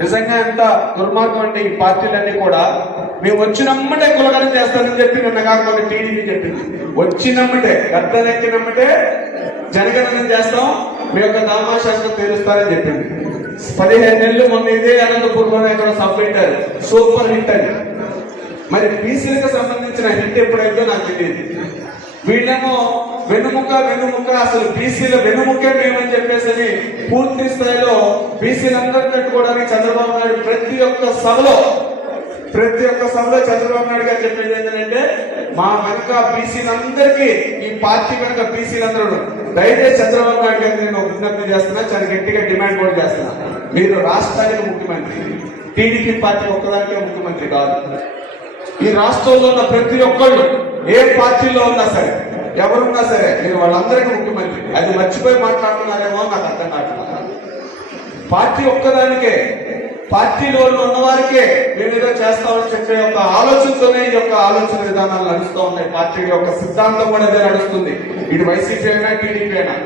నిజంగా ఎంత దుర్మార్గం అంటే ఈ పార్టీలన్నీ కూడా మేము వచ్చినమ్మటే కులగనం చేస్తానని చెప్పి నిన్న కాకుండా టీడీపీ చెప్పింది. వచ్చినమ్మటే గద్దెనెక్కినమ్మటే జనగణనం చేస్తాం, మీ యొక్క దామాశాస్త్రం తీరుస్తారని చెప్పింది. 15 నెలలు మొన్న ఇదే అనంతపూర్లో ఇక్కడ సబ్ పెట్టారు, సూపర్ హిట్ అని. మరి బీసీలకు సంబంధించిన హిట్ ఎప్పుడైతే నాకు తెలియదు. వీళ్ళేమో వెన్నుముక్క అసలు బీసీల వెన్నుముక్కే మేమని చెప్పేసి పూర్తి స్థాయిలో బీసీలందరూ పెట్టుకోవడానికి చంద్రబాబు నాయుడు ప్రతి ఒక్క సభలో చంద్రబాబు నాయుడు గారు చెప్పేది ఏంటంటే, మా వెనక బీసీలందరికీ, ఈ పార్టీ వెనక బీసీలందరూ దయచేసి చంద్రబాబు నాయుడు గారిని నేను విజ్ఞప్తి చేస్తున్నా, చాలా గట్టిగా డిమాండ్ కూడా చేస్తున్నా, మీరు రాష్ట్రానికి ముఖ్యమంత్రి, టీడీపీ పార్టీ ఒక్కదానికే ముఖ్యమంత్రి కాదు. ఈ రాష్ట్రంలో ఉన్న ప్రతి ఒక్కళ్ళు ఏ పార్టీలో ఉన్నా సరే, ఎవరున్నా సరే, మీరు వాళ్ళందరికీ ముఖ్యమంత్రి. అది మర్చిపోయి మాట్లాడుతున్నారేమో నాకు అర్థం కావట్లేదు. పార్టీ ఒక్కదానికే, పార్టీలో ఉన్నవారికే మేమేదో చేస్తామని చెప్పే ఒక ఆలోచనతోనే ఈ యొక్క ఆలోచన విధానాలు నడుస్తూ ఉన్నాయి. పార్టీ యొక్క సిద్ధాంతం కూడా అదే నడుస్తుంది, ఇటు వైసీపీ అయినా టీడీపీ అయినా.